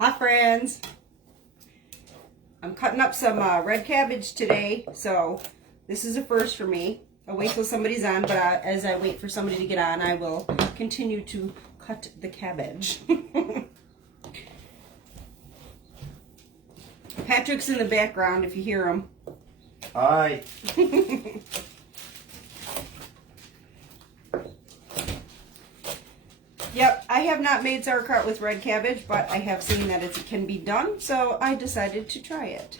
Hi friends, I'm cutting up some red cabbage today, so this is a first for me. I'll wait till somebody's on, but as I wait for somebody to get on, I will continue to cut the cabbage. Patrick's in the background if you hear him. Hi. Yep, I have not made sauerkraut with red cabbage, but I have seen that it can be done, so I decided to try it.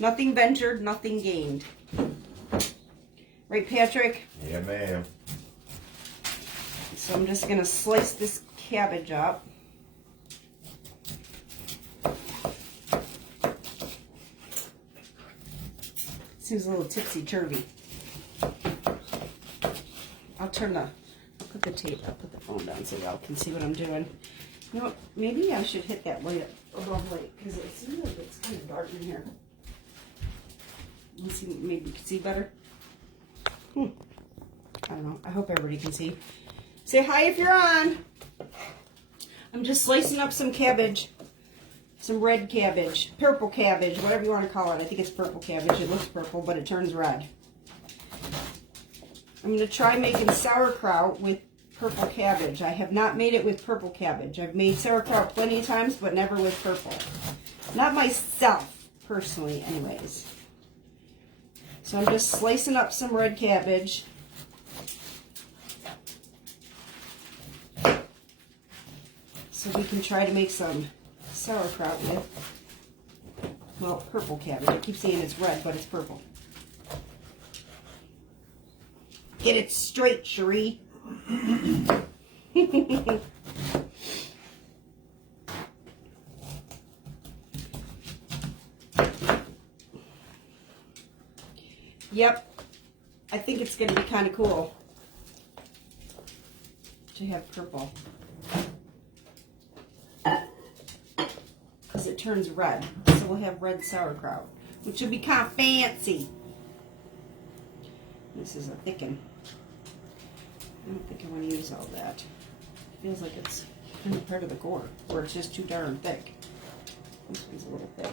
Nothing ventured, nothing gained. Right, Patrick? Yeah, ma'am. So I'm just going to slice this cabbage up. Seems a little tipsy-turvy. I'll put the tape, I'll put the phone down so y'all can see what I'm doing. You know, maybe I should hit that light above light, because it seems like it's kind of dark in here. Let's see, maybe you can see better. I don't know, I hope everybody can see. Say hi if you're on. I'm just slicing up some cabbage. Some red cabbage, purple cabbage, whatever you want to call it. I think it's purple cabbage. It looks purple, but it turns red. I'm going to try making sauerkraut with purple cabbage. I have not made it with purple cabbage. I've made sauerkraut plenty of times, but never with purple. Not myself, personally, anyways. So I'm just slicing up some red cabbage. So we can try to make some sauerkraut with, well, purple cabbage. I keep saying it's red, but it's purple. Get it straight, Cherie. Yep. I think it's going to be kind of cool to have purple. Because it turns red. So we'll have red sauerkraut, which will be kind of fancy. This is a thick one. I don't think I want to use all that. It feels like it's kind of part of the gourd, or it's just too darn thick. This one's a little thick.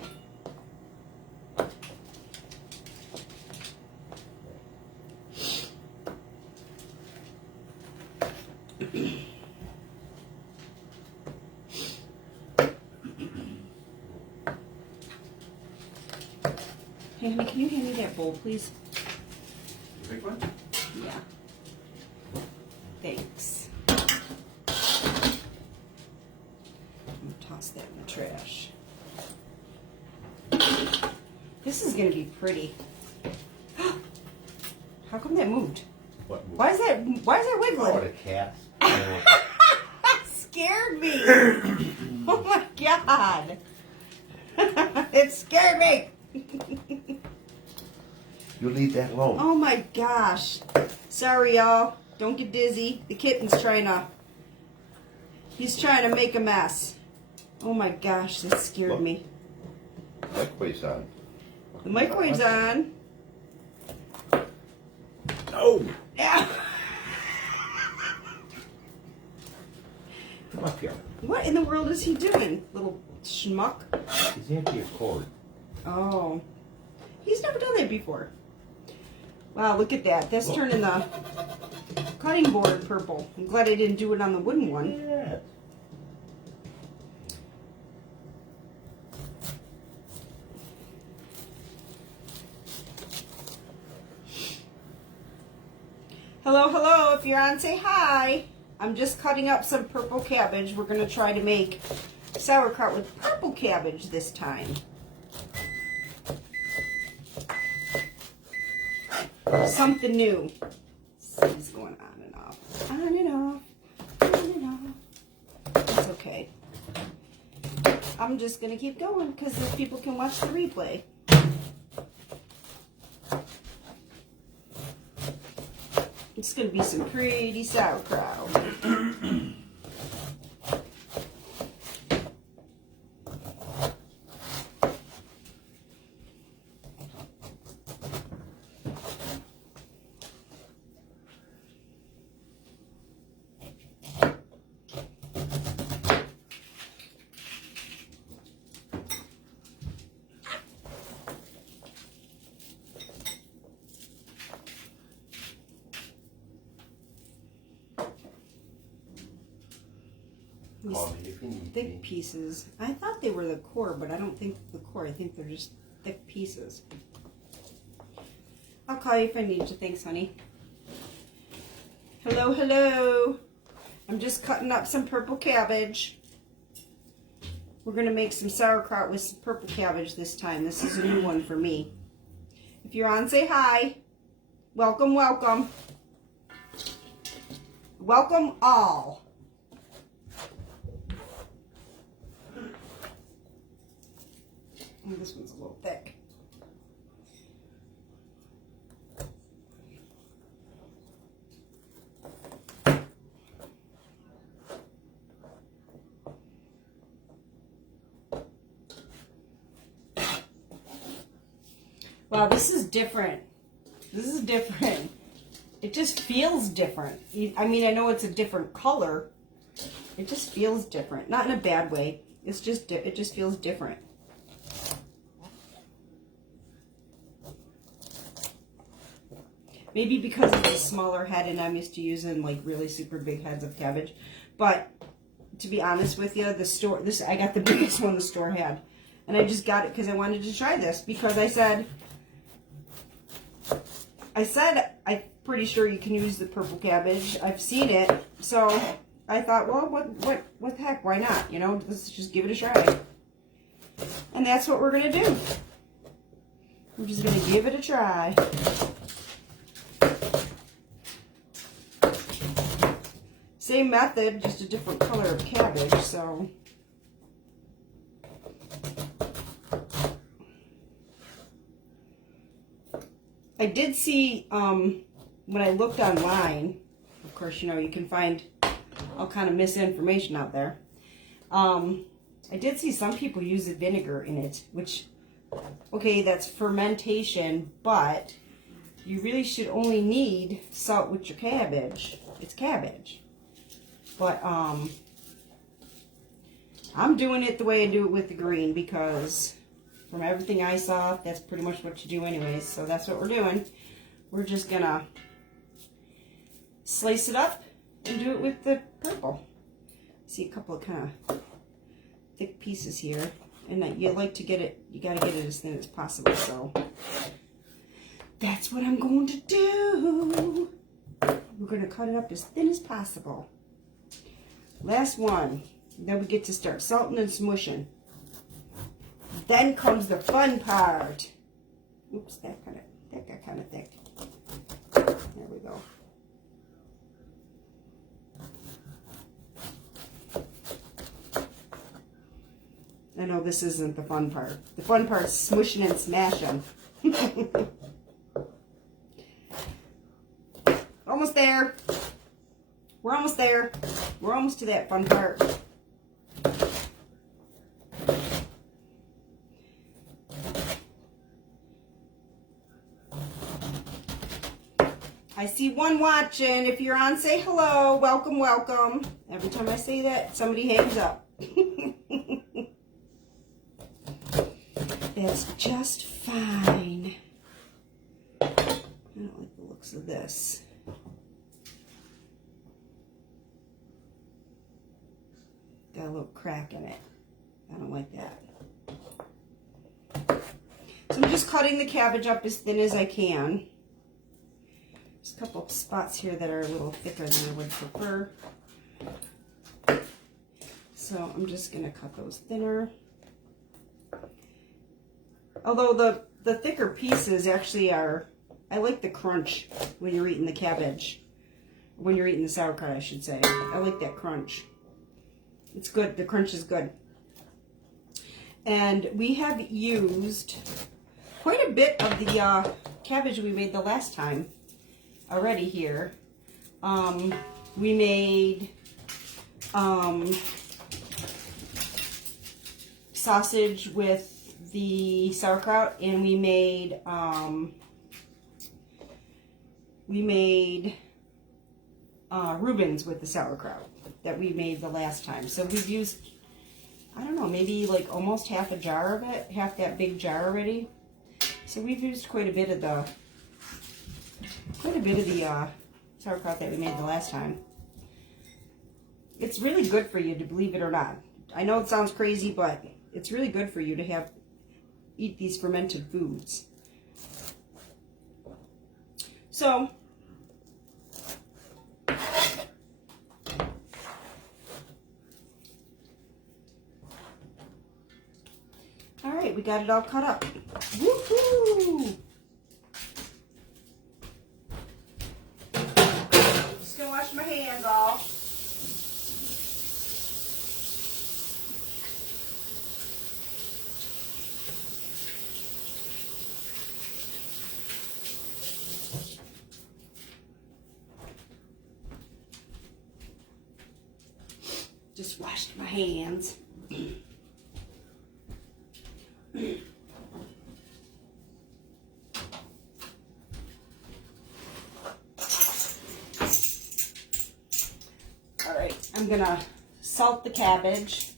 Hey, honey, can you hand me that bowl, please? The big one? Yeah. Thanks. I'm going to toss that in the trash. This is going to be pretty. How come that moved? What moved? Why is that wiggling? Oh, the cat. Scared me. Oh my God. It scared me. You leave that alone. Oh my gosh. Sorry, y'all. Don't get dizzy. The kitten's he's trying to make a mess. Oh my gosh, that scared me. Microwave's on. The microwave's on. Oh! Yeah. Come up here. What in the world is he doing, little schmuck? He's empty a cord. Oh. He's never done that before. Wow, look at that. That's turning the cutting board purple. I'm glad I didn't do it on the wooden one. Yeah. Hello, hello. If you're on, say hi. I'm just cutting up some purple cabbage. We're going to try to make sauerkraut with purple cabbage this time. Something new. It's going on and off. On and off. On and off. It's okay. I'm just going to keep going because those people can watch the replay. It's going to be some pretty sauerkraut. Call me if you need thick me. pieces. I thought they were the core, but I don't think the core. I think they're just thick pieces. I'll call you if I need you. Thanks, honey. Hello, hello. I'm just cutting up some purple cabbage. We're going to make some sauerkraut with some purple cabbage this time. This is a new one for me. If you're on, say hi. Welcome, welcome. Welcome all. Oh, this one's a little thick. Wow, this is different. This is different. It just feels different. I mean, I know it's a different color. It just feels different. Not in a bad way. It's just, it just feels different. Maybe because of the smaller head and I'm used to using like really super big heads of cabbage. But to be honest with you, I got the biggest one the store had. And I just got it because I wanted to try this because I said I'm pretty sure you can use the purple cabbage. I've seen it. So I thought, well, what the heck? Why not? You know, let's just give it a try. And that's what we're going to do. We're just going to give it a try. Same method, just a different color of cabbage, so. I did see, when I looked online, of course, you know, you can find all kind of misinformation out there. I did see some people use the vinegar in it, which, okay, that's fermentation, but you really should only need salt with your cabbage. It's cabbage. But, I'm doing it the way I do it with the green because from everything I saw, that's pretty much what you do anyways. So that's what we're doing. We're just gonna slice it up and do it with the purple. See a couple of kind of thick pieces here. And you like to get it, you gotta get it as thin as possible. So that's what I'm going to do. We're gonna cut it up as thin as possible. Last one. Then we get to start salting and smushing. Then comes the fun part. Oops, that got kind of thick. There we go. I know this isn't the fun part. The fun part is smushing and smashing. Almost there. We're almost there. We're almost to that fun part. I see one watching. If you're on, say hello. Welcome, welcome. Every time I say that, somebody hangs up. That's just fine. I don't like the looks of this. Got a little crack in it. I don't like that. So I'm just cutting the cabbage up as thin as I can. There's a couple of spots here that are a little thicker than I would prefer. So I'm just going to cut those thinner. Although the thicker pieces actually are, I like the crunch when you're eating the cabbage. When you're eating the sauerkraut, I should say. I like that crunch. It's good. The crunch is good. And we have used quite a bit of the cabbage we made the last time already here. We made sausage with the sauerkraut, and we made Reubens with the sauerkraut that we made the last time. So we've used, I don't know, maybe like almost half a jar of it, half that big jar already. So we've used quite a bit of the sauerkraut that we made the last time. It's really good for you, to believe it or not. I know it sounds crazy, but it's really good for you to eat these fermented foods. So, all right, we got it all cut up. Woohoo! Just gonna wash my hands off. Just washed my hands. All right, I'm gonna salt the cabbage.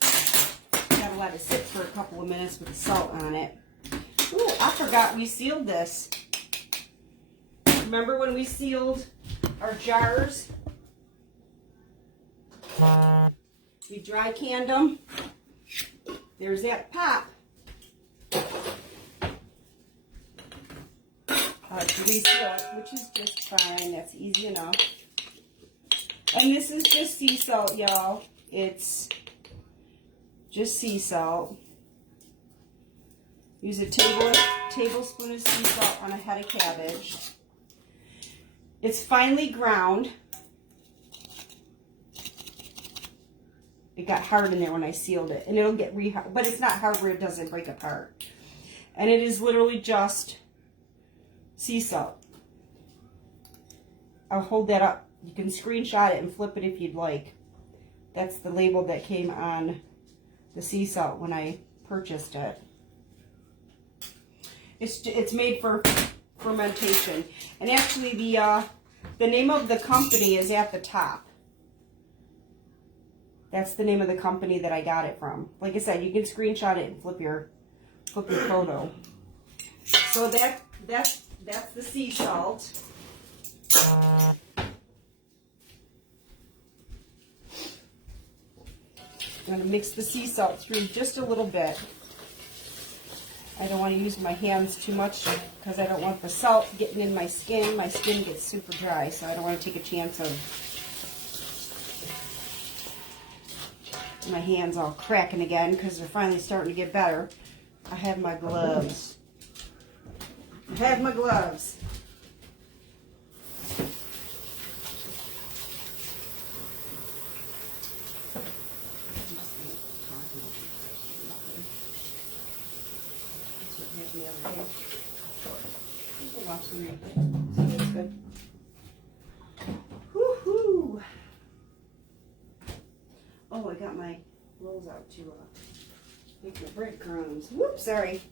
Gotta let it sit for a couple of minutes with the salt on it. Ooh, I forgot we sealed this. Remember when we sealed our jars? We dry canned them. There's that pop. We seal it, which is just fine. That's easy enough. And this is just sea salt, y'all. It's just sea salt. Use a tablespoon of sea salt on a head of cabbage. It's finely ground. It got hard in there when I sealed it, and it'll get re-hard, but it's not hard where it doesn't break apart. And it is literally just sea salt. I'll hold that up. You can screenshot it and flip it if you'd like. That's the label that came on the sea salt when I purchased it. It's made for fermentation, and actually the name of the company is at the top. That's the name of the company that I got it from. Like I said, you can screenshot it and flip your photo. So that's the sea salt. I'm gonna mix the sea salt through just a little bit. I don't want to use my hands too much because I don't want the salt getting in my skin. My skin gets super dry, so I don't want to take a chance of my hands all cracking again because they're finally starting to get better. I have my gloves. I have my gloves. Woohoo! Oh, I got my rolls out to make my breadcrumbs. Whoops, sorry.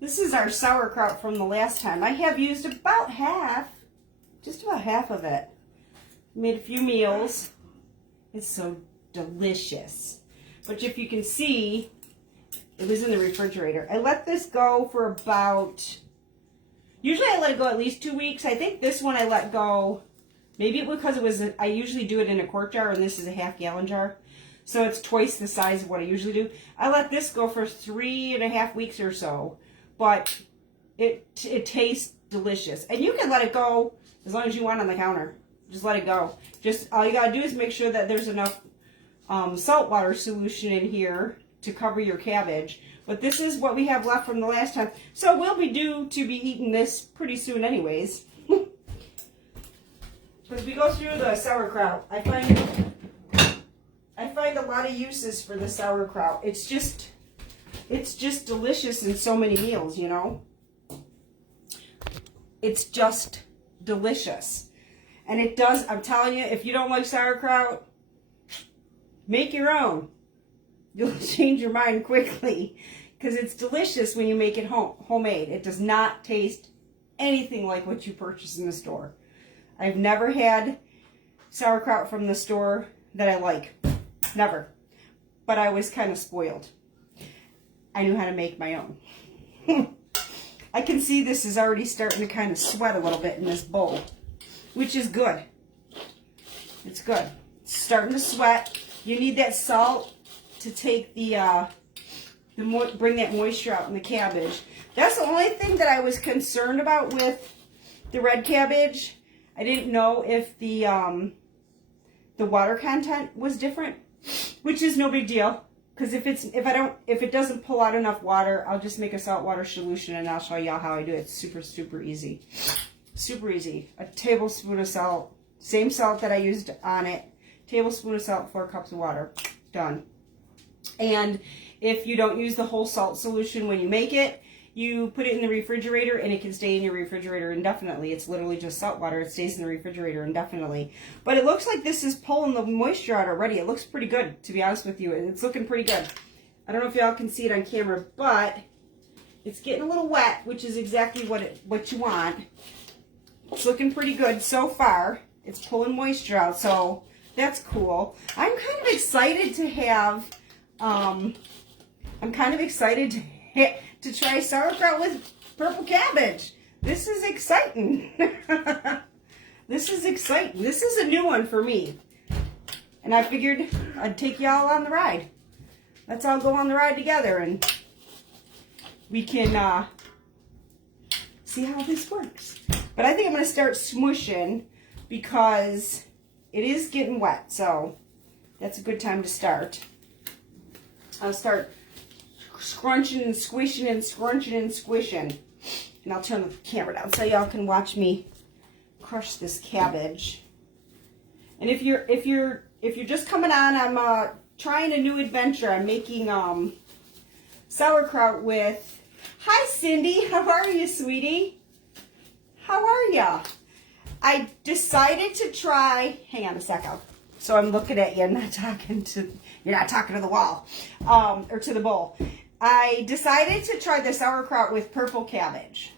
This is our sauerkraut from the last time. I have used about half, just about half of it. Made a few meals. It's so delicious. But if you can see, it was in the refrigerator. I let this go for about, usually I let it go at least 2 weeks. I think this one I let go, maybe because it was, I usually do it in a quart jar and this is a half-gallon jar. So it's twice the size of what I usually do. I let this go for 3.5 weeks or so. But it tastes delicious. And you can let it go as long as you want on the counter. Just let it go. Just all you gotta do is make sure that there's enough salt water solution in here to cover your cabbage. But this is what we have left from the last time. So we'll be due to be eating this pretty soon anyways. As we go through the sauerkraut, I find a lot of uses for the sauerkraut. It's just delicious in so many meals, you know. It's just delicious. And it does, I'm telling you, if you don't like sauerkraut, make your own. You'll change your mind quickly because it's delicious when you make it homemade. It does not taste anything like what you purchase in the store. I've never had sauerkraut from the store that I like. Never. But I was kind of spoiled. I knew how to make my own. I can see this is already starting to kind of sweat a little bit in this bowl, which is good. It's good. It's starting to sweat. You need that salt to take bring that moisture out in the cabbage. That's the only thing that I was concerned about with the red cabbage. I didn't know if the water content was different, which is no big deal. Because if it doesn't pull out enough water, I'll just make a saltwater solution and I'll show y'all how I do it. It's super, super easy. Super easy. A tablespoon of salt, same salt that I used on it. Tablespoon of salt, 4 cups of water. Done. And if you don't use the whole salt solution when you make it, you put it in the refrigerator and it can stay in your refrigerator indefinitely. It's literally just salt water. It stays in the refrigerator indefinitely. But it looks like this is pulling the moisture out already. It looks pretty good, to be honest with you. It's looking pretty good. I don't know if y'all can see it on camera, but it's getting a little wet, which is exactly what you want. It's looking pretty good so far. It's pulling moisture out, so that's cool. I'm kind of excited to have, to try sauerkraut with purple cabbage. This is exciting. This is exciting. This is a new one for me. And I figured I'd take y'all on the ride. Let's all go on the ride together and we can see how this works. But I think I'm going to start smushing because it is getting wet. So that's a good time to start. I'll start scrunching and squishing and scrunching and squishing. And I'll turn the camera down so y'all can watch me crush this cabbage. And if you're just coming on, I'm trying a new adventure. I'm making sauerkraut with. Hi Cindy, how are you, sweetie? How are ya? I decided to try. Hang on a second. So I'm looking at you, I'm not talking to. You're not talking to the wall, or to the bowl. I decided to try the sauerkraut with purple cabbage.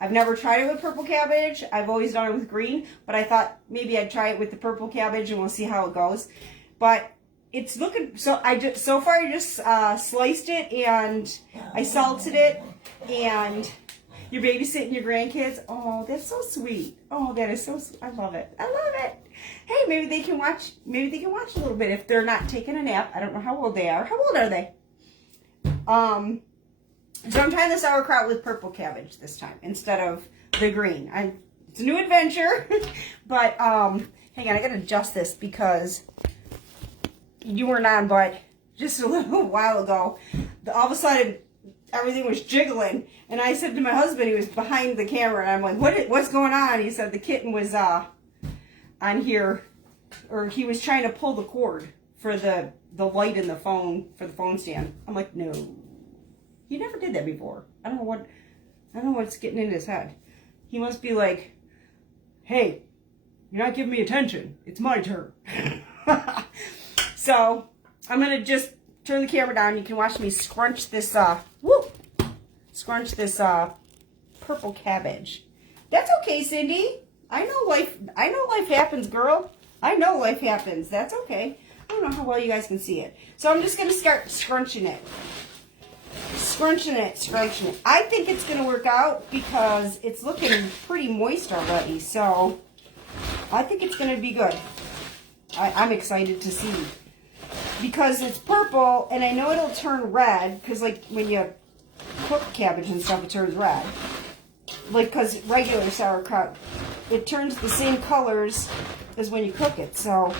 I've never tried it with purple cabbage. I've always done it with green, but I thought maybe I'd try it with the purple cabbage and we'll see how it goes. But it's looking, so far I just sliced it and I salted it, and you're babysitting your grandkids. Oh, that's so sweet. Oh, that is so sweet. I love it. I love it. Hey, maybe they can watch a little bit if they're not taking a nap. I don't know how old they are. How old are they? So I'm trying the sauerkraut with purple cabbage this time instead of the green. It's a new adventure, but hang on, I gotta adjust this because you weren't on, but just a little while ago, all of a sudden everything was jiggling, and I said to my husband, he was behind the camera, and I'm like, what's going on? He said the kitten was on here, or he was trying to pull the cord for the light in the phone, for the phone stand. I'm like, no, he never did that before. I don't know what's getting in his head. He must be like, hey, you're not giving me attention. It's my turn. So I'm gonna just turn the camera down. You can watch me scrunch this purple cabbage. That's okay, Cindy. I know life happens, girl. I know life happens. That's okay. I don't know how well you guys can see it. So I'm just going to start scrunching it. Scrunching it. I think it's going to work out because it's looking pretty moist already. So I think it's going to be good. I'm excited to see. Because it's purple, and I know it'll turn red, because like when you cook cabbage and stuff, it turns red. Like, because regular sauerkraut, it turns the same colors as when you cook it. So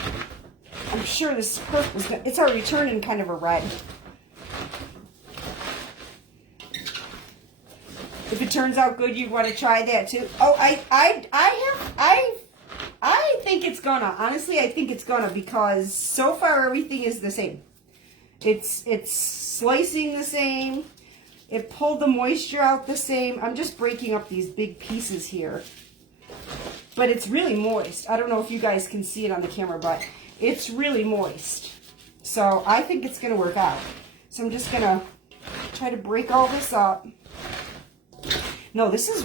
I'm sure this purple is, it's already turning kind of a red. If it turns out good, you want to try that too. Oh, I think it's gonna. Honestly, I think it's gonna, because so far everything is the same. It's slicing the same. It pulled the moisture out the same. I'm just breaking up these big pieces here. But it's really moist. I don't know if you guys can see it on the camera, but it's really moist. So I think it's gonna work out. So I'm just gonna try to break all this up. No, this is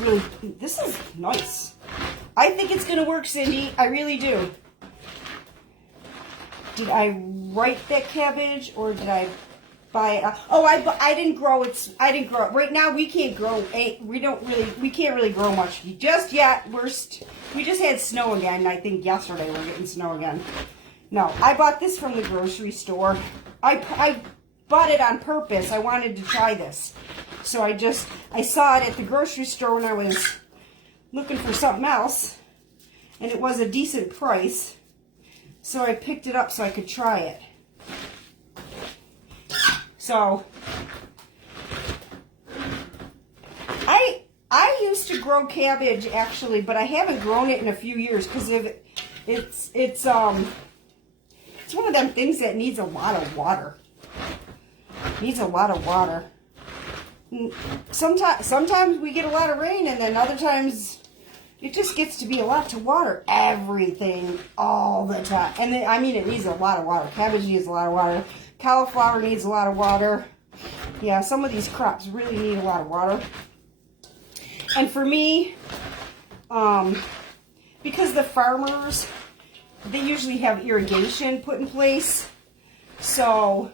nice. I think it's going to work, Cindy. I really do. Did I write that cabbage, or did I I didn't grow it. I didn't grow it. Right now we can't grow. We can't really grow much just yet. We just had snow again. I think yesterday we're getting snow again. No, I bought this from the grocery store. I bought it on purpose. I wanted to try this. So I saw it at the grocery store when I was looking for something else. And it was a decent price. So I picked it up so I could try it. So, I used to grow cabbage actually, but I haven't grown it in a few years because it's one of them things that needs a lot of water. Needs a lot of water. Sometimes we get a lot of rain, and then other times it just gets to be a lot to water everything all the time. And then, I mean, it needs a lot of water. Cabbage needs a lot of water. Cauliflower needs a lot of water. Yeah, some of these crops really need a lot of water. And for me, because the farmers, they usually have irrigation put in place. So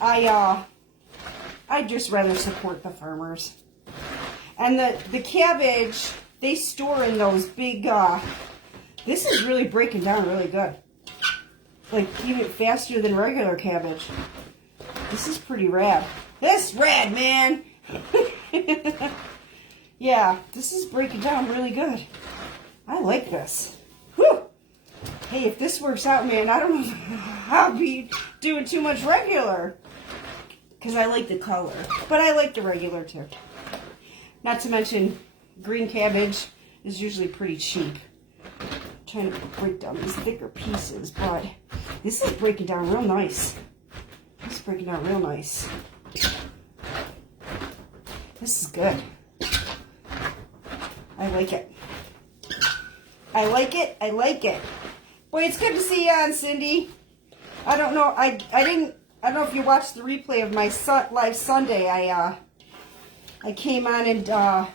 I'd just rather support the farmers. And the cabbage, they store in those big, this is really breaking down really good. Like, even faster than regular cabbage. This is pretty rad. This rad, man! Yeah, this is breaking down really good. I like this. Whew! Hey, if this works out, man, I don't know if I'll be doing too much regular. Because I like the color. But I like the regular, too. Not to mention, green cabbage is usually pretty cheap. Trying to break down these thicker pieces, but this is breaking down real nice. This is breaking down real nice. This is good. I like it. I like it. I like it. Boy, it's good to see you on, Cindy. I don't know. I don't know if you watched the replay of my live Sunday. I came on and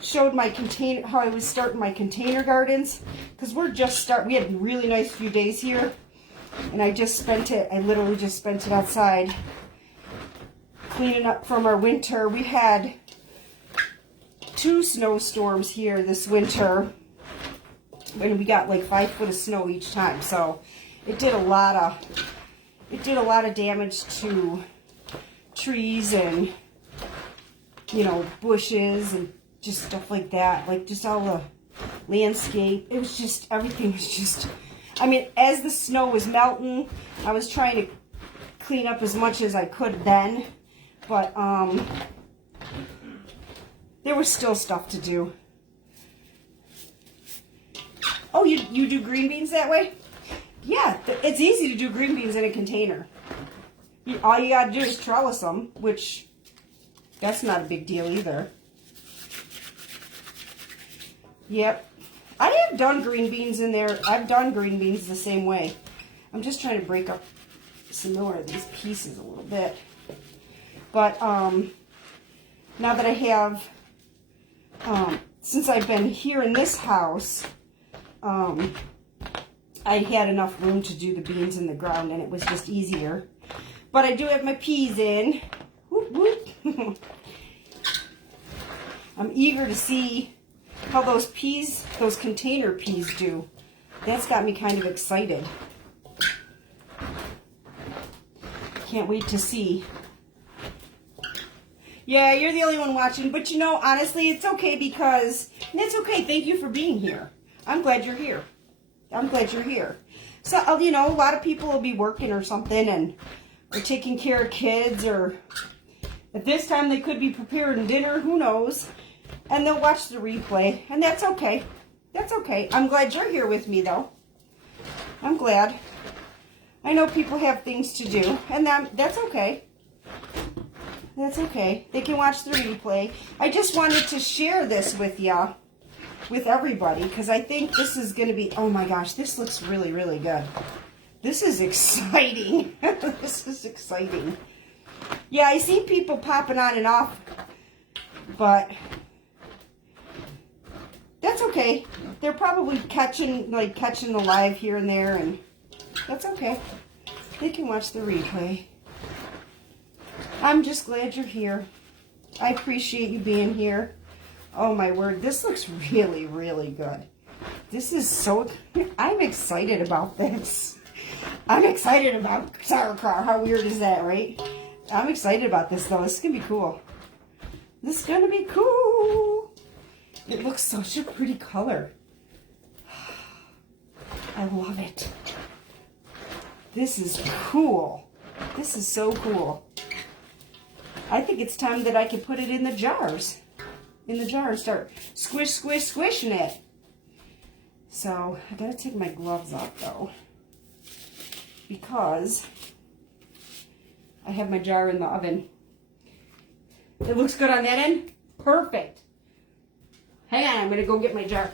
showed my container, how I was starting my container gardens, because we had a really nice few days here, and I literally just spent it outside cleaning up from our winter. We had 2 snowstorms here this winter, and we got like 5 foot of snow each time, so it did a lot of damage to trees and, you know, bushes and just stuff like that, like just all the landscape. It was just, everything was just, I mean, as the snow was melting, I was trying to clean up as much as I could then, but there was still stuff to do. Oh, you do green beans that way? Yeah, it's easy to do green beans in a container. All you gotta do is trellis them, which, that's not a big deal either. Yep. I have done green beans in there. I've done green beans the same way. I'm just trying to break up some more of these pieces a little bit. But now that I have, since I've been here in this house, I had enough room to do the beans in the ground, and it was just easier. But I do have my peas in. Whoop, whoop. I'm eager to see how those peas, those container peas do. That's got me kind of excited. Can't wait to see. Yeah, you're the only one watching, but you know, honestly, it's okay because, and it's okay, thank you for being here. I'm glad you're here. I'm glad you're here. So, you know, a lot of people will be working or something and or taking care of kids, or at this time they could be preparing dinner, who knows. And they'll watch the replay, and that's okay. That's okay. I'm glad you're here with me, though. I'm glad. I know people have things to do, and that's okay. That's okay. They can watch the replay. I just wanted to share this with ya, with everybody, because I think this is going to be, oh my gosh, this looks really, really good. This is exciting. This is exciting. Yeah, I see people popping on and off, but that's okay. They're probably catching the live here and there, and that's okay. They can watch the replay. I'm just glad you're here. I appreciate you being here. Oh my word, this looks really, really good. This is so, I'm excited about this. I'm excited about sauerkraut. How weird is that, right? I'm excited about this though. This is going to be cool. This is going to be cool. It looks such a pretty color. I love it. This is cool. This is so cool. I think it's time that I can put it in the jars. In the jar and start squish, squish, squishing it. So I gotta take my gloves off though, because I have my jar in the oven. It looks good on that end? Perfect. Hang on, I'm gonna go get my jar.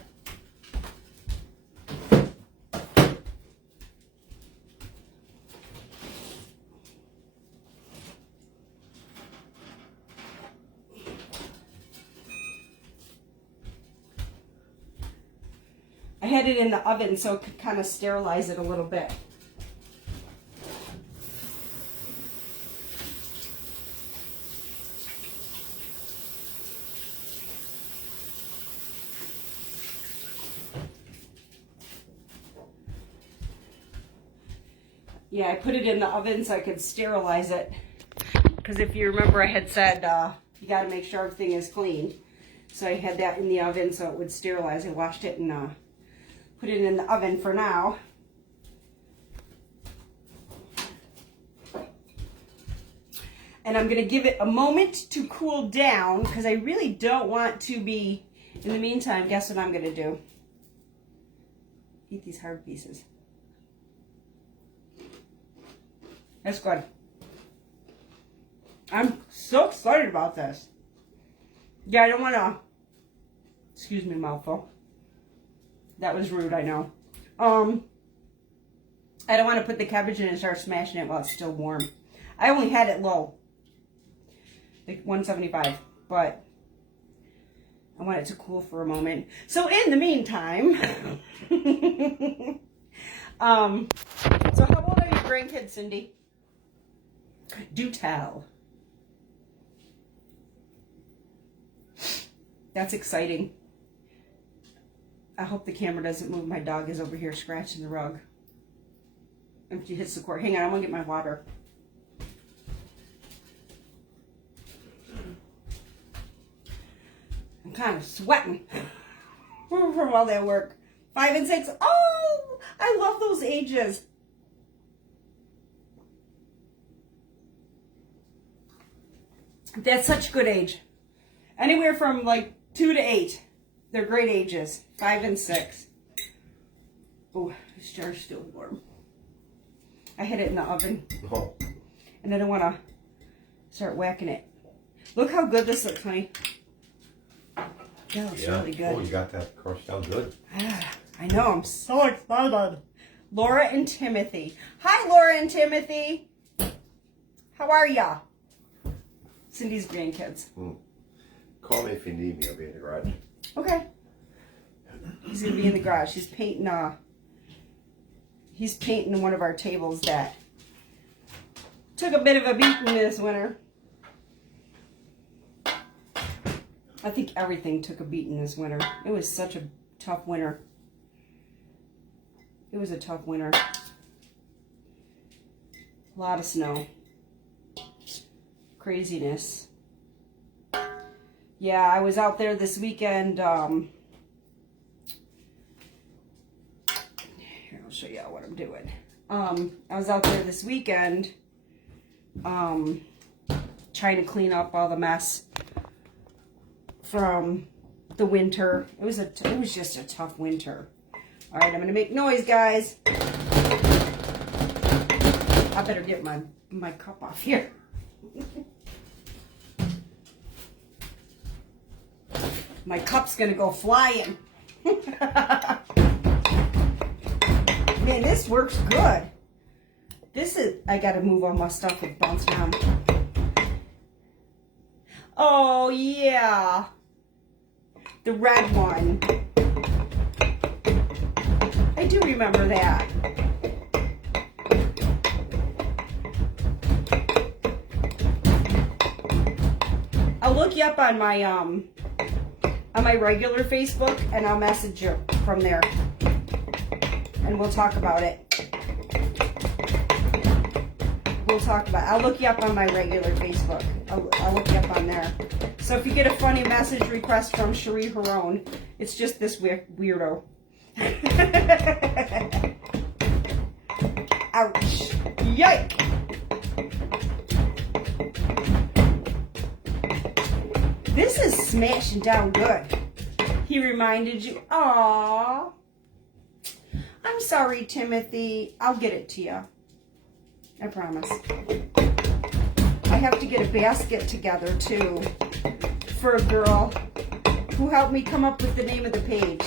I had it in the oven so it could kind of sterilize it a little bit. Yeah, I put it in the oven so I could sterilize it. Because if you remember, I had said you got to make sure everything is clean. So I had that in the oven so it would sterilize. I washed it and put it in the oven for now. And I'm going to give it a moment to cool down because I really don't want to be, in the meantime, guess what I'm going to do? Eat these hard pieces. That's good. I'm so excited about this. Yeah, I don't want to, excuse me, mouthful. That was rude, I know. I don't want to put the cabbage in and start smashing it while it's still warm. I only had it low, like 175, but I want it to cool for a moment. So in the meantime, so how old are your grandkids, Cindy? Do tell. That's exciting. I hope the camera doesn't move. My dog is over here scratching the rug. If she hits the cord. Hang on, I'm going to get my water. I'm kind of sweating from all that work. 5 and 6. Oh, I love those ages. That's such a good age. Anywhere from like 2 to 8. They're great ages. 5 and 6. Oh, this jar's still warm. I had it in the oven. Oh. And I don't want to start whacking it. Look how good this looks, honey. That looks really good. Oh, you got that crushed out good. I know. I'm so excited. Laura and Timothy. Hi, Laura and Timothy. How are ya? Cindy's grandkids. Call me if you need me. I'll be in the garage. Okay. He's gonna be in the garage. He's painting one of our tables that took a bit of a beating this winter. I think everything took a beating this winter. It was such a tough winter. It was a tough winter. A lot of snow. Craziness. Yeah, I was out there this weekend. Here, I'll show you what I'm doing. I was out there this weekend trying to clean up all the mess from the winter. It was just a tough winter. All right, I'm gonna make noise, guys. I better get my cup off here. My cup's gonna go flying. Man, this works good. I gotta move all my stuff with bouncing around. Oh yeah. The red one. I do remember that. I'll look you up on my regular Facebook, and I'll message you from there, and we'll talk about it. I'll look you up on my regular Facebook. I'll look you up on there. So if you get a funny message request from Cherie Harone, it's just this weirdo. Ouch. Yike. This is smashing down good. He reminded you. Aww. I'm sorry, Timothy. I'll get it to you. I promise. I have to get a basket together, too, for a girl who helped me come up with the name of the page.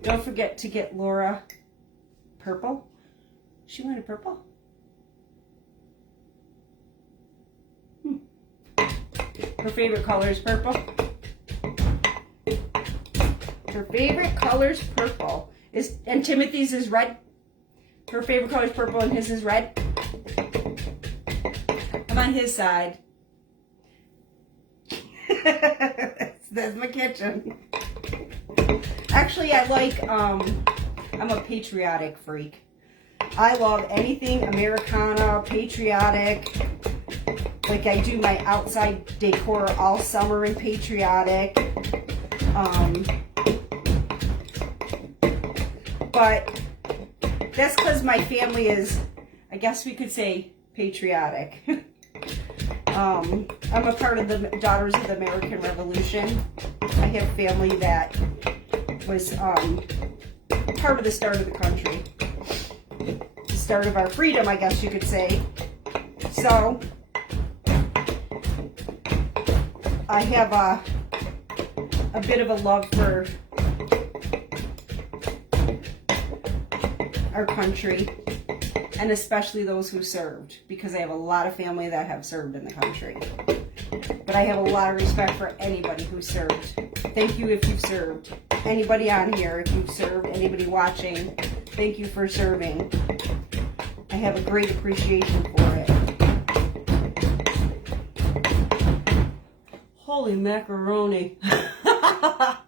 Don't forget to get Laura purple. She wanted purple? Her favorite color is purple. Her favorite color is purple. And Timothy's is red. Her favorite color is purple and his is red. I'm on his side. That's my kitchen. Actually, I like, I'm a patriotic freak. I love anything Americana, patriotic. Like I do my outside decor all summer in patriotic. But that's because my family is, I guess we could say, patriotic. I'm a part of the Daughters of the American Revolution. I have family that was part of the start of the country. The start of our freedom, I guess you could say. So, I have a bit of a love for our country, and especially those who served, because I have a lot of family that have served in the country. But I have a lot of respect for anybody who served. Thank you if you've served. Anybody on here, if you've served, anybody watching, thank you for serving. I have a great appreciation for it. Holy macaroni. Oh,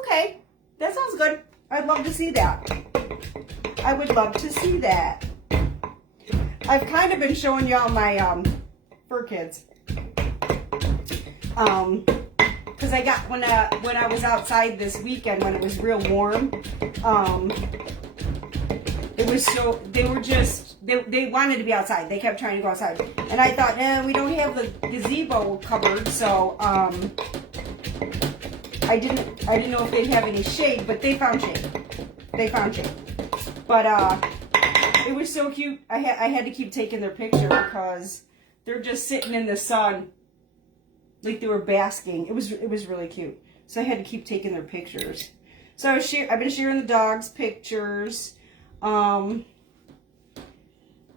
okay. That sounds good. I'd love to see that. I would love to see that. I've kind of been showing y'all my fur kids. Because I got, when I was outside this weekend when it was real warm, it was so, they were just, they wanted to be outside. They kept trying to go outside. And I thought, we don't have the gazebo covered, so I didn't know if they'd have any shade, but they found shade. They found shade. But it was so cute. I had to keep taking their picture because they're just sitting in the sun, like they were basking. It was really cute. So I had to keep taking their pictures. So I've been sharing the dogs' pictures. I don't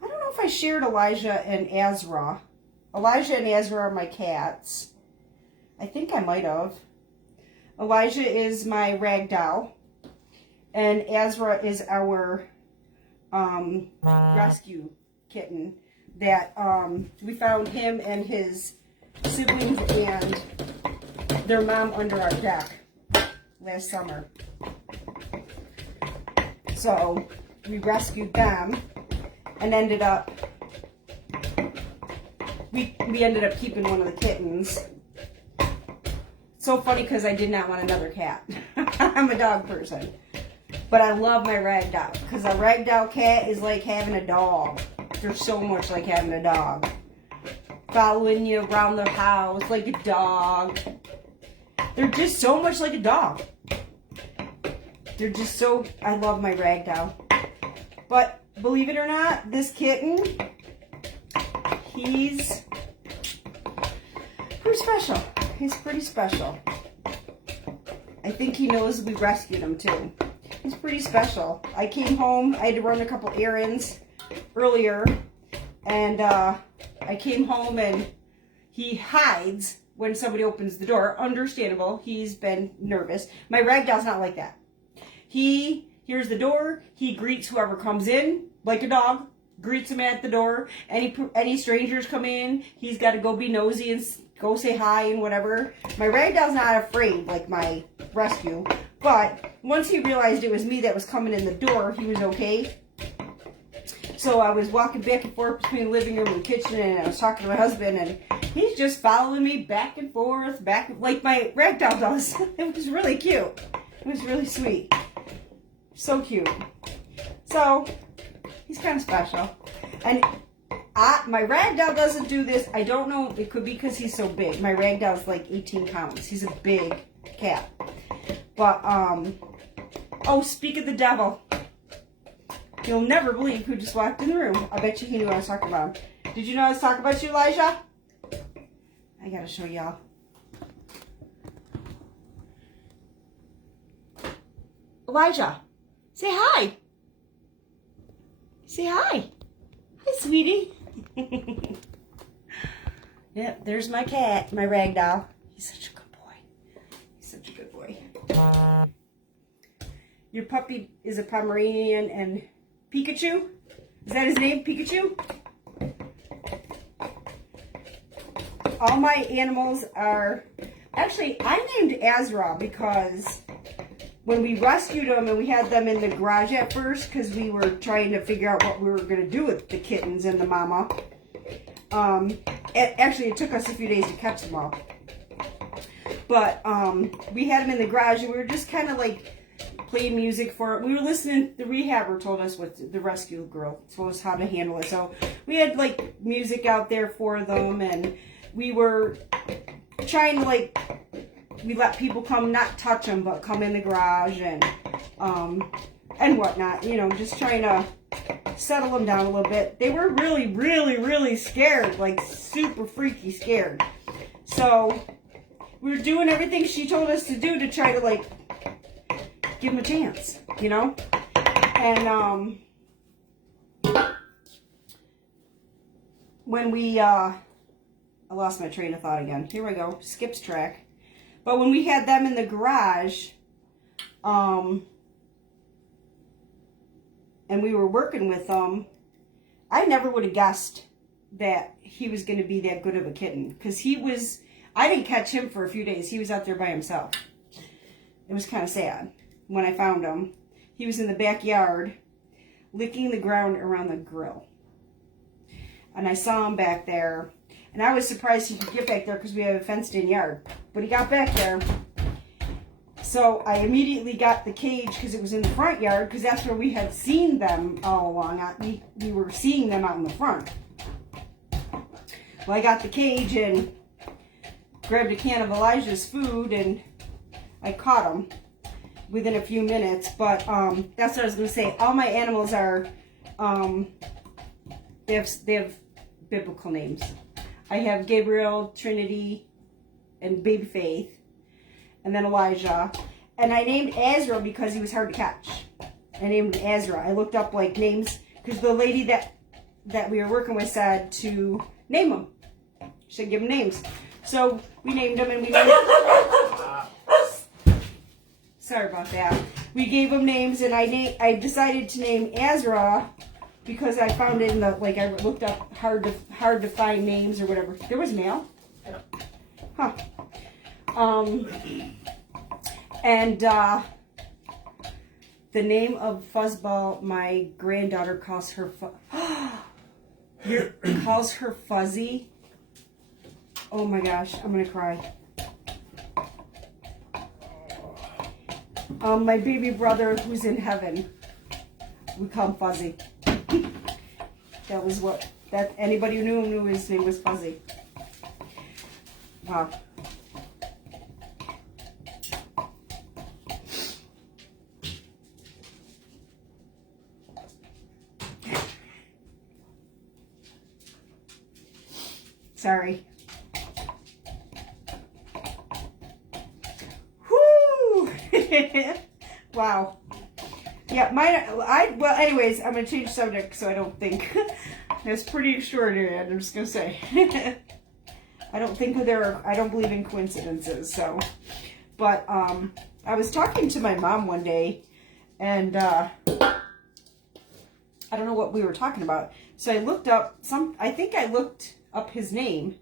know if I shared Elijah and Ezra. Elijah and Ezra are my cats. I think I might have. Elijah is my rag doll. And Ezra is our rescue kitten that we found him and his siblings and their mom under our deck last summer. So we rescued them and ended up, we ended up keeping one of the kittens. So funny because I did not want another cat. I'm a dog person. But I love my ragdoll, because a ragdoll cat is like having a dog. They're so much like having a dog. Following you around the house like a dog. They're just so much like a dog. They're just so, I love my ragdoll. But believe it or not, this kitten, he's pretty special. He's pretty special. I think he knows we rescued him too. He's pretty special. I came home, I had to run a couple errands earlier, and I came home and he hides when somebody opens the door. Understandable, he's been nervous. My ragdoll's not like that. He hears the door, he greets whoever comes in, like a dog, greets him at the door. Any strangers come in, he's got to go be nosy and go say hi and whatever. My ragdoll's not afraid like my rescue, but once he realized it was me that was coming in the door, he was okay. So I was walking back and forth between the living room and the kitchen, and I was talking to my husband, and he's just following me back and forth, like my ragdoll does. It was really cute. It was really sweet. So cute. So, he's kind of special. And my ragdoll doesn't do this. I don't know. It could be because he's so big. My ragdoll's like 18 pounds. He's a big cat. But, oh, speak of the devil. You'll never believe who just walked in the room. I bet you he knew I was talking about him. Did you know I was talking about you, Elijah? I gotta show y'all. Elijah, say hi. Say hi. Hi, sweetie. Yep, there's my cat, my ragdoll. He's such a good boy. He's such a good boy. Your puppy is a Pomeranian and Pikachu? Is that his name, Pikachu? All my animals are... Actually, I named Azra because when we rescued them and we had them in the garage at first because we were trying to figure out what we were going to do with the kittens and the mama. Actually, it took us a few days to catch them all. But we had them in the garage and we were just kind of like playing music for it. We were listening, the rehabber told us what the rescue girl told us how to handle it. So we had like music out there for them, and we were trying to like, we let people come, not touch them, but come in the garage and whatnot, you know, just trying to settle them down a little bit. They were really, really, really scared, like super freaky scared. So we were doing everything she told us to do to try to like give them a chance, you know? And when we I lost my train of thought again. Here we go. Skips track. But when we had them in the garage, and we were working with them, I never would have guessed that he was going to be that good of a kitten. Because I didn't catch him for a few days. He was out there by himself. It was kind of sad when I found him. He was in the backyard licking the ground around the grill. And I saw him back there. And I was surprised he could get back there because we have a fenced-in yard. But he got back there. So I immediately got the cage because it was in the front yard, because that's where we had seen them all along. We were seeing them out in the front. Well, I got the cage and grabbed a can of Elijah's food, and I caught him within a few minutes. But that's what I was going to say. All my animals are, they have biblical names. I have Gabriel, Trinity, and Baby Faith, and then Elijah. And I named Azra because he was hard to catch. I named Azra. I looked up like names because the lady that we were working with said to name them. She said give them names. So we named them, and we named sorry about that. We gave them names, and I decided to name Azra because I found it in the, like, I looked up hard to find names or whatever. There was mail? Huh. And the name of Fuzzball, my granddaughter calls her calls her Fuzzy. Oh my gosh, I'm gonna cry. My baby brother who's in heaven, we call him Fuzzy. That was anybody who knew him knew his name was Fuzzy. Wow. Sorry. Whoo! Wow. Yeah, well, anyways, I'm going to change subject so I don't think. That's pretty extraordinary, I'm just going to say. I don't believe in coincidences, so. But, I was talking to my mom one day, and, I don't know what we were talking about. So I looked up I think I looked up his name,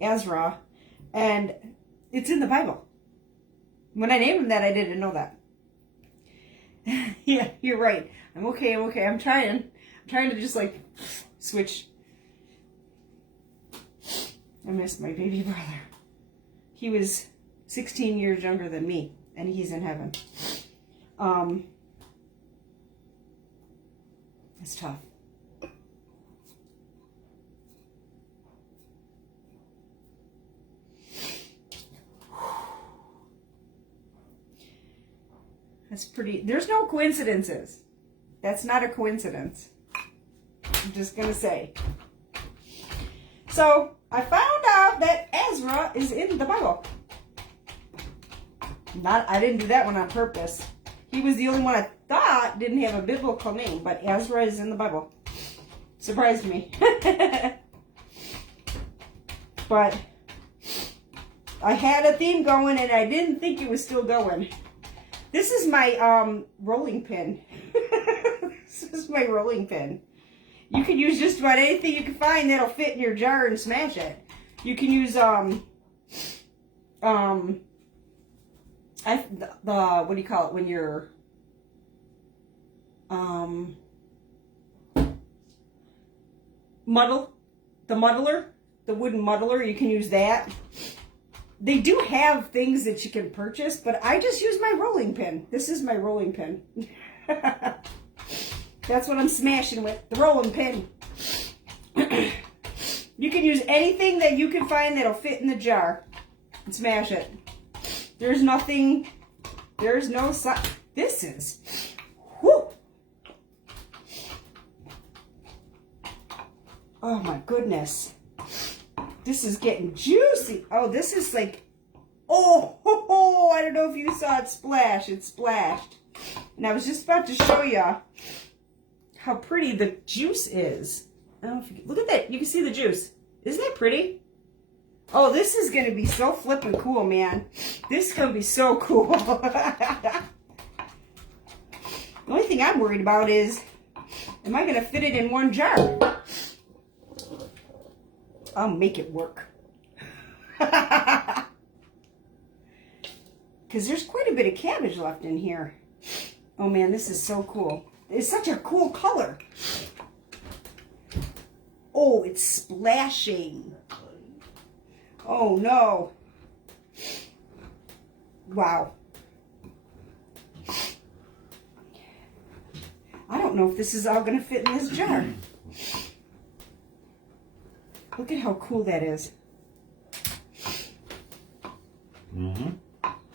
Azra, And it's in the Bible. When I named him that, I didn't know that. Yeah, you're right. I'm okay. I'm trying to just like switch. I miss my baby brother. He was 16 years younger than me, and he's in heaven. It's tough. That's pretty. There's no coincidences. That's not a coincidence. I'm just going to say. So, I found out that Ezra is in the Bible. I didn't do that one on purpose. He was the only one I thought didn't have a biblical name, but Ezra is in the Bible. Surprised me. But I had a theme going and I didn't think it was still going. This is my rolling pin. This is my rolling pin. You can use just about anything you can find that'll fit in your jar and smash it. You can use what do you call it when you're the wooden muddler, you can use that. They do have things that you can purchase, but I just use my rolling pin. This is my rolling pin. That's what I'm smashing with, the rolling pin. You can use anything that you can find that'll fit in the jar and smash it. There's no this is, whoo. Oh my goodness. This is getting juicy. Oh, this is like, oh, I don't know if you saw it splash. It splashed. And I was just about to show you how pretty the juice is. I don't know if you, look at that. You can see the juice. Isn't that pretty? Oh, this is going to be so flippin' cool, man. This is going to be so cool. The only thing I'm worried about is, am I going to fit it in one jar? I'll make it work. Because there's quite a bit of cabbage left in here. Oh man, this is so cool. It's such a cool color. Oh, it's splashing. Oh no. Wow. I don't know if this is all going to fit in this jar. Look at how cool that is. Mm-hmm.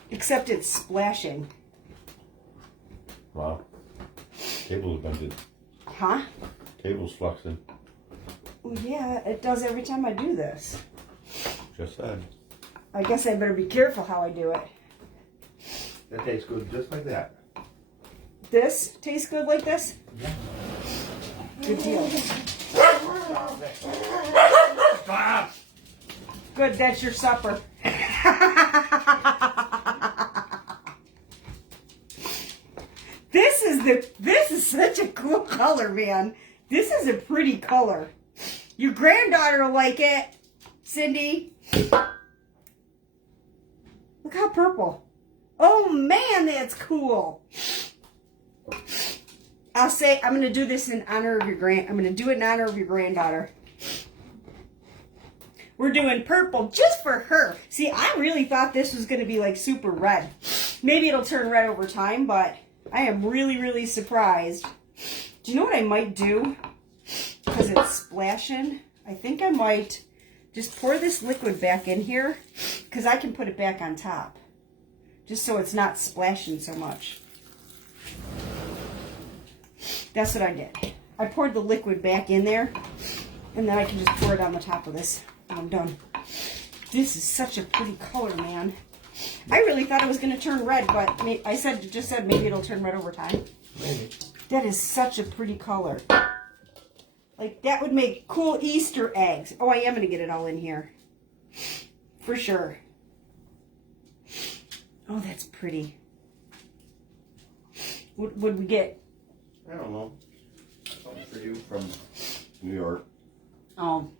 Except it's splashing. Wow. Table's bended. Huh? Table's fluxing. Well, yeah, it does every time I do this. Just said. I guess I better be careful how I do it. That tastes good just like that. This tastes good like this? Yeah. Good deal. Stop! Good, that's your supper. This is such a cool color, man. This is a pretty color. Your granddaughter will like it, Cindy. Look how purple. Oh man, that's cool. I'll say I'm going to do this in honor of your granddaughter. We're doing purple just for her. See, I really thought this was going to be like super red. Maybe it'll turn red over time, but I am really, really surprised. Do you know what I might do? Because it's splashing. I think I might just pour this liquid back in here because I can put it back on top. Just so it's not splashing so much. That's what I did. I poured the liquid back in there, and then I can just pour it on the top of this. I'm done. This is such a pretty color, man. I really thought it was going to turn red, but I just said maybe it'll turn red over time. Maybe. That is such a pretty color. Like, that would make cool Easter eggs. Oh, I am going to get it all in here. For sure. Oh, that's pretty. What would we get? I don't know. Something for you from New York. Oh,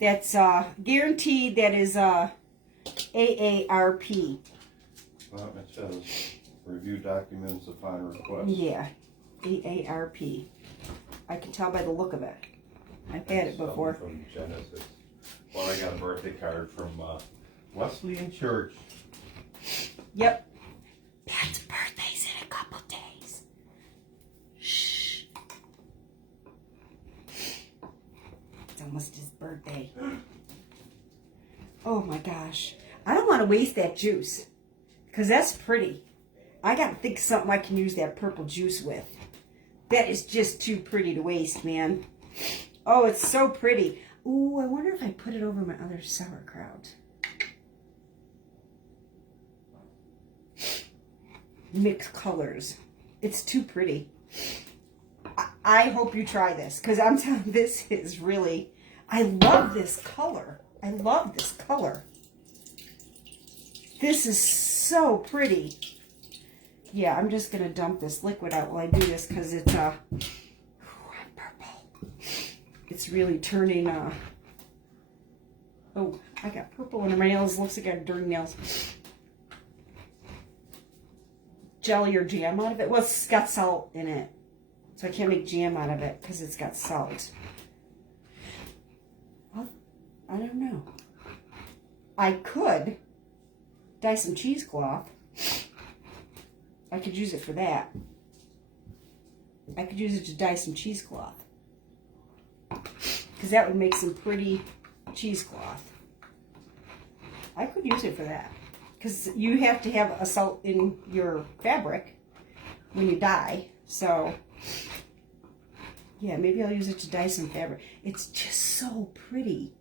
that's guaranteed. That is AARP. Well, it says review documents upon request. Yeah, AARP. I can tell by the look of it. I've had it before. From Genesis. Well, I got a birthday card from Wesleyan Church. Yep. Dad's birthday's in a couple days. Shh. It's almost his birthday. Oh my gosh. I don't want to waste that juice. Because that's pretty. I got to think of something I can use that purple juice with. That is just too pretty to waste, man. Oh, it's so pretty. Ooh, I wonder if I put it over my other sauerkraut. Mix colors. It's too pretty. I hope you try this, because I'm telling you, this is really, I love this color. I love this color. This is so pretty. Yeah, I'm just going to dump this liquid out while I do this, because it's I'm purple. It's really turning, oh, I got purple under my nails. Looks like I got dirty nails. Jelly or jam out of it. Well, it's got salt in it, so I can't make jam out of it because it's got salt. Well, I don't know. I could dye some cheesecloth. I could use it for that. I could use it to dye some cheesecloth, because that would make some pretty cheesecloth. I could use it for that. Because you have to have a salt in your fabric when you dye. So, yeah, maybe I'll use it to dye some fabric. It's just so pretty.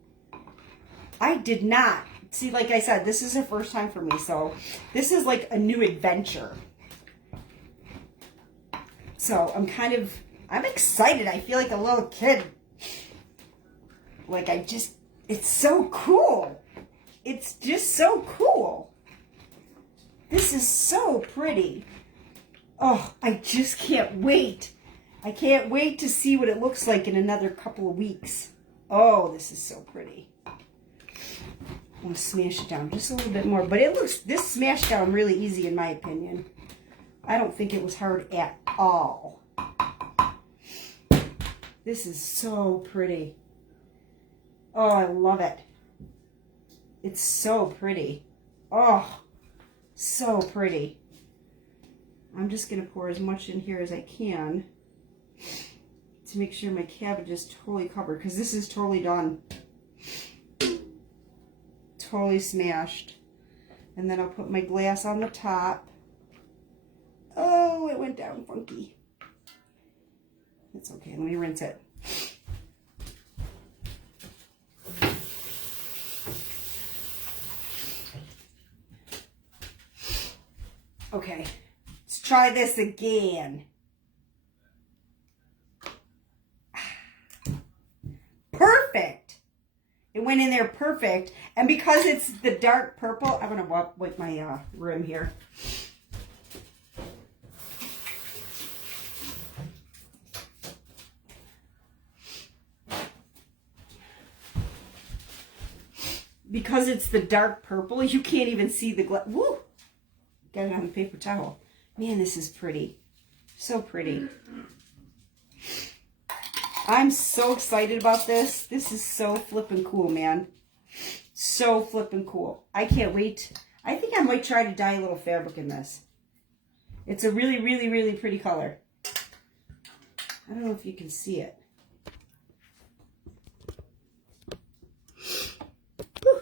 I did not. See, like I said, this is the first time for me. So, this is like a new adventure. So, I'm excited. I feel like a little kid. Like it's so cool. It's just so cool. This is so pretty. Oh, I just can't wait. I can't wait to see what it looks like in another couple of weeks. Oh, this is so pretty. I'm going to smash it down just a little bit more. But this smashed down really easy in my opinion. I don't think it was hard at all. This is so pretty. Oh, I love it. It's so pretty. Oh. So pretty. I'm just going to pour as much in here as I can to make sure my cabbage is totally covered, because this is totally done. Totally smashed. And then I'll put my glass on the top. Oh, it went down funky. It's okay. Let me rinse it. Okay, let's try this again. Perfect. It went in there perfect. And because it's the dark purple, I'm going to wipe my rim here. Because it's the dark purple, you can't even see the glass. Woo! Got it on the paper towel. Man, this is pretty. So pretty. I'm so excited about this. This is so flippin' cool, man. So flippin' cool. I can't wait. I think I might try to dye a little fabric in this. It's a really, really, really pretty color. I don't know if you can see it. Whew.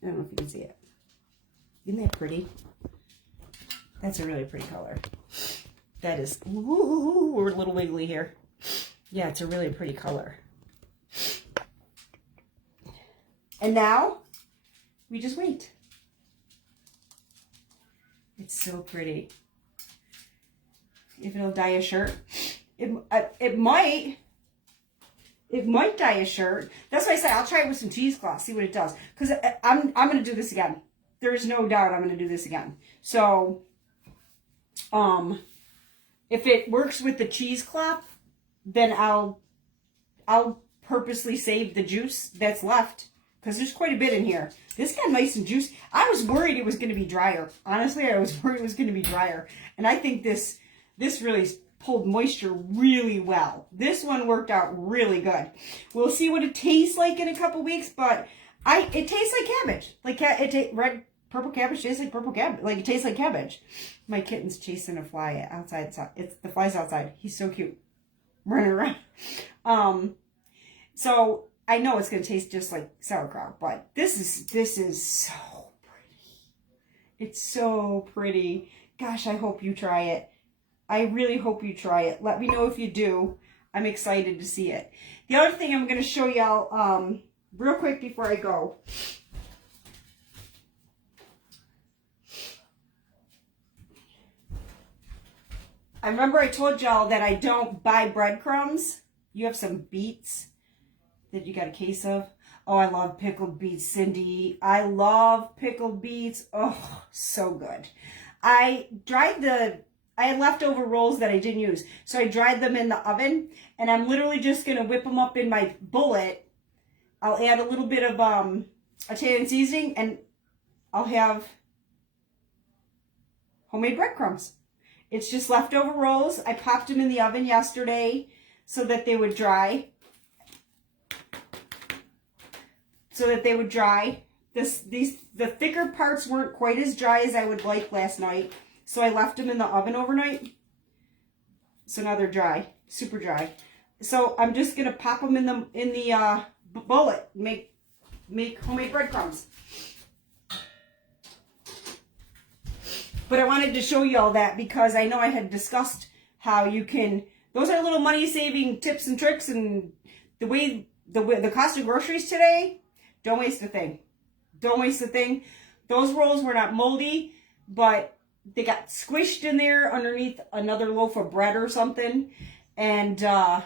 I don't know if you can see it. Isn't that pretty? That's a really pretty color. That is, ooh, we're a little wiggly here. Yeah, it's a really pretty color. And now, we just wait. It's so pretty. If it'll dye a shirt. It might dye a shirt. That's why I said I'll try it with some cheesecloth, see what it does. Because I'm going to do this again. There's no doubt I'm going to do this again. So, if it works with the cheesecloth, then I'll purposely save the juice that's left. because there's quite a bit in here. This got nice and juicy. I was worried it was going to be drier. Honestly, I was worried it was going to be drier. And I think this really pulled moisture really well. This one worked out really good. We'll see what it tastes like in a couple weeks, but it tastes like cabbage. Purple cabbage tastes like purple cabbage. Like it tastes like cabbage. My kitten's chasing a fly outside. The fly's outside. He's so cute, running around. So I know it's gonna taste just like sauerkraut, but this is so pretty. It's so pretty. Gosh, I hope you try it. I really hope you try it. Let me know if you do. I'm excited to see it. The other thing I'm gonna show y'all real quick before I go. I remember I told y'all that I don't buy breadcrumbs. You have some beets that you got a case of. Oh, I love pickled beets, Cindy. I love pickled beets. Oh, so good. I had leftover rolls that I didn't use. So I dried them in the oven. And I'm literally just going to whip them up in my bullet. I'll add a little bit of Italian seasoning. And I'll have homemade breadcrumbs. It's just leftover rolls. I popped them in the oven yesterday so that they would dry. The thicker parts weren't quite as dry as I would like last night. So I left them in the oven overnight. So now they're dry, super dry. So I'm just gonna pop them in the bullet, make homemade breadcrumbs. But I wanted to show you all that because I know I had discussed how you can, those are little money saving tips and tricks, and the cost of groceries today, don't waste a thing. Don't waste a thing. Those rolls were not moldy, but they got squished in there underneath another loaf of bread or something. And I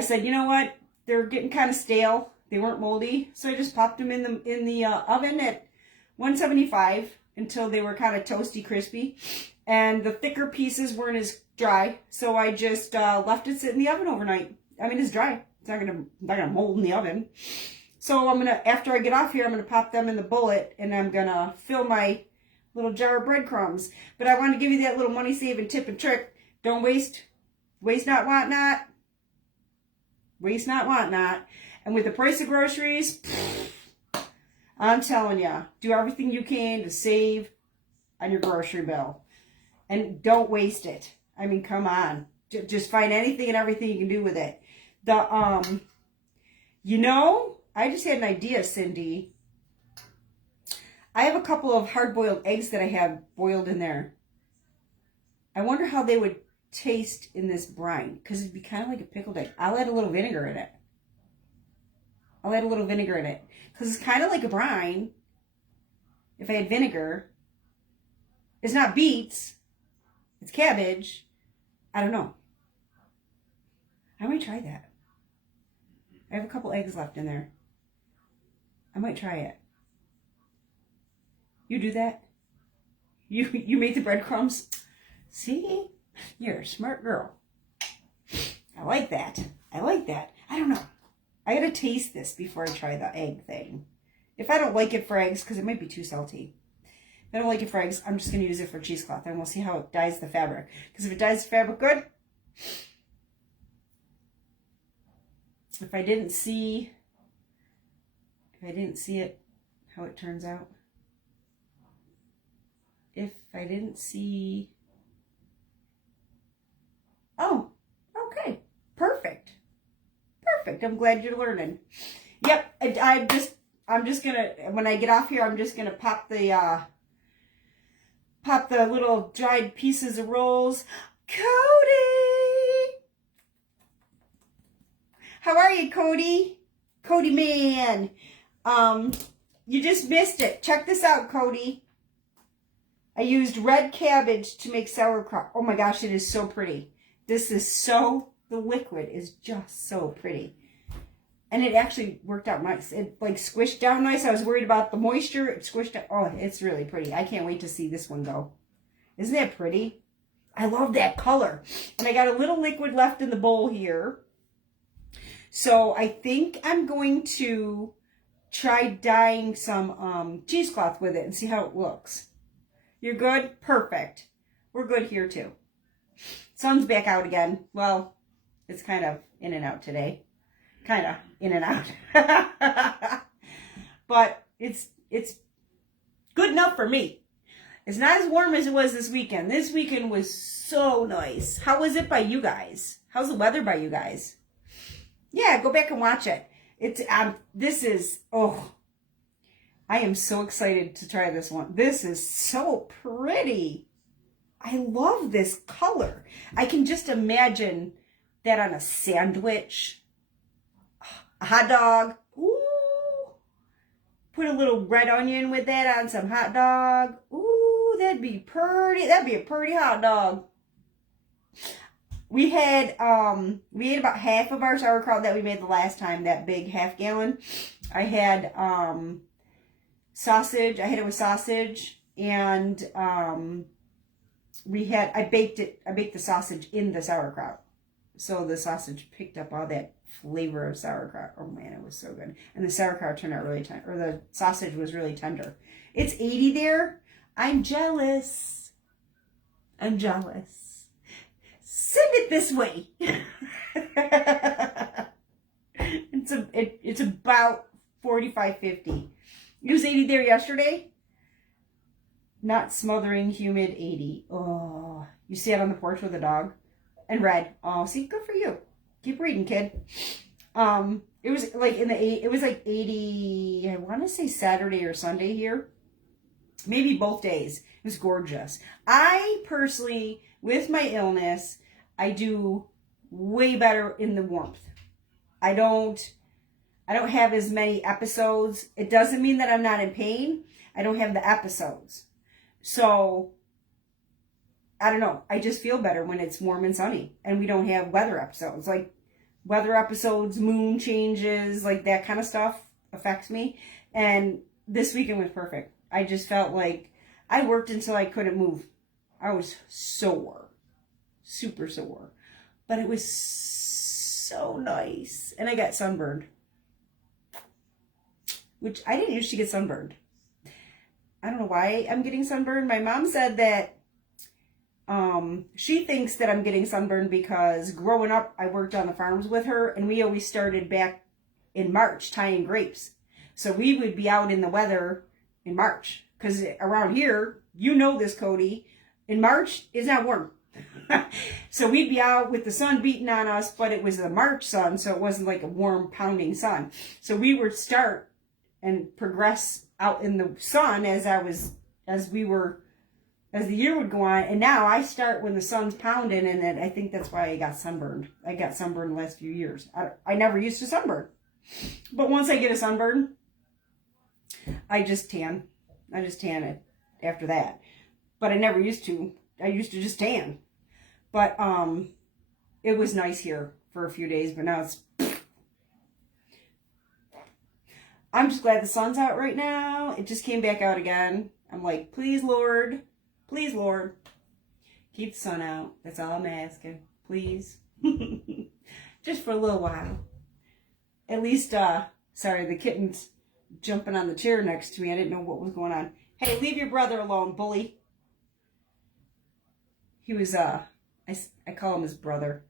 said, you know what? They're getting kind of stale. They weren't moldy. So I just popped them in the oven at 175 until they were kind of toasty, crispy. And the thicker pieces weren't as dry. So I just left it sit in the oven overnight. I mean, it's dry. It's not gonna mold in the oven. So I'm gonna, after I get off here, I'm gonna pop them in the bullet and I'm gonna fill my little jar of breadcrumbs. But I want to give you that little money saving tip and trick. Don't waste not, want not. Waste not, want not. And with the price of groceries, I'm telling you, do everything you can to save on your grocery bill. And don't waste it. I mean, come on. Just find anything and everything you can do with it. I just had an idea, Cindy. I have a couple of hard-boiled eggs that I have boiled in there. I wonder how they would taste in this brine, because it'd be kind of like a pickled egg. I'll add a little vinegar in it. Because it's kind of like a brine. If I had vinegar. It's not beets. It's cabbage. I don't know. I might try that. I have a couple eggs left in there. I might try it. You do that? You made the breadcrumbs? See? You're a smart girl. I like that. I don't know. I gotta taste this before I try the egg thing. If I don't like it for eggs, because it might be too salty. If I don't like it for eggs, I'm just gonna use it for cheesecloth, and we'll see how it dyes the fabric. Because if it dyes the fabric good, if I didn't see it, how it turns out. If I didn't see, oh, okay, perfect. I'm glad you're learning. Yep, I'm just gonna, when I get off here, I'm just gonna pop the little dried pieces of rolls. Cody! How are you, Cody? Cody man. You just missed it. Check this out, Cody. I used red cabbage to make sauerkraut. Oh my gosh, it is so pretty. The liquid is just so pretty. And it actually worked out nice. It like squished down nice. I was worried about the moisture. It squished out. Oh, it's really pretty. I can't wait to see this one go. Isn't that pretty? I love that color. And I got a little liquid left in the bowl here. So I think I'm going to try dyeing some cheesecloth with it and see how it looks. You're good? Perfect. We're good here too. Sun's back out again. Well, it's kind of in and out today. Kind of in and out. But it's good enough for me. It's not as warm as it was this weekend. This weekend was so nice. How was it by you guys? How's the weather by you guys? Yeah, go back and watch it. I am so excited to try this one. This is so pretty. I love this color. I can just imagine that on a sandwich, a hot dog. Ooh. Put a little red onion with that on some hot dog. Ooh, that'd be pretty. That'd be a pretty hot dog. We ate about half of our sauerkraut that we made the last time, that big half gallon. I had sausage. I had it with sausage, and I baked the sausage in the sauerkraut. So the sausage picked up all that flavor of sauerkraut. Oh man, it was so good. And the sauerkraut turned out really tender, or the sausage was really tender. It's 80 there. I'm jealous. I'm jealous. Send it this way. It's about 45, 50. It was 80 there yesterday. Not smothering, humid 80. Oh, you sat on the porch with a dog and read. Oh, see, good for you. Keep reading, kid. It was like it was like 80, I want to say Saturday or Sunday here. Maybe both days. It was gorgeous. I personally, with my illness, I do way better in the warmth. I don't have as many episodes. It doesn't mean that I'm not in pain. I don't have the episodes. So, I don't know. I just feel better when it's warm and sunny. And we don't have weather episodes. Like, weather episodes, moon changes, like that kind of stuff affects me. And this weekend was perfect. I just felt like I worked until I couldn't move. I was sore. Super sore. But it was so nice. And I got sunburned. Which I didn't used to get sunburned. I don't know why I'm getting sunburned. My mom said that she thinks that I'm getting sunburned because growing up, I worked on the farms with her, and we always started back in March tying grapes. So we would be out in the weather in March. Because around here, you know this, Cody, in March, it's not warm. So we'd be out with the sun beating on us, but it was the March sun, so it wasn't like a warm, pounding sun. So we would start and progress out in the sun as the year would go on. And now I start when the sun's pounding, and then I think that's why I got sunburned. I got sunburned the last few years. I never used to sunburn. But once I get a sunburn, I just tan. I just tan it after that. But I never used to. I used to just tan. But it was nice here for a few days, but now it's... I'm just glad the sun's out right now. It just came back out again. I'm like, please, Lord, keep the sun out. That's all I'm asking. Please. Just for a little while. At least, sorry, the kitten's jumping on the chair next to me. I didn't know what was going on. Hey, leave your brother alone, bully. He was, I call him his brother.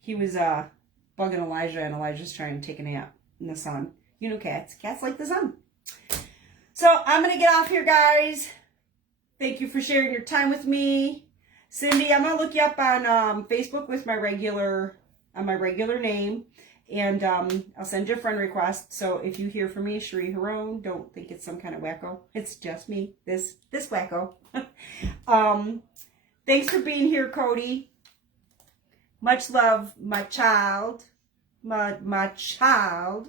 He was bugging Elijah, and Elijah's trying to take a nap in the sun. You know cats. Cats like the sun. So I'm going to get off here, guys. Thank you for sharing your time with me. Cindy, I'm going to look you up on Facebook with my regular name. And I'll send you a friend request. So if you hear from me, Cherie Harone, don't think it's some kind of wacko. It's just me, this wacko. Thanks for being here, Cody. Much love, my child. My child.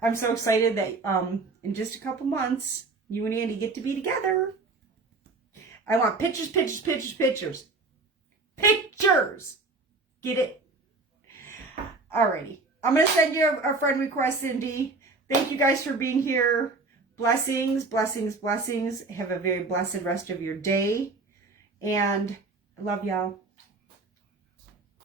I'm so excited that in just a couple months, you and Andy get to be together. I want pictures. Pictures. Get it? Alrighty. I'm going to send you a friend request, Cindy. Thank you guys for being here. Blessings. Have a very blessed rest of your day. And I love y'all.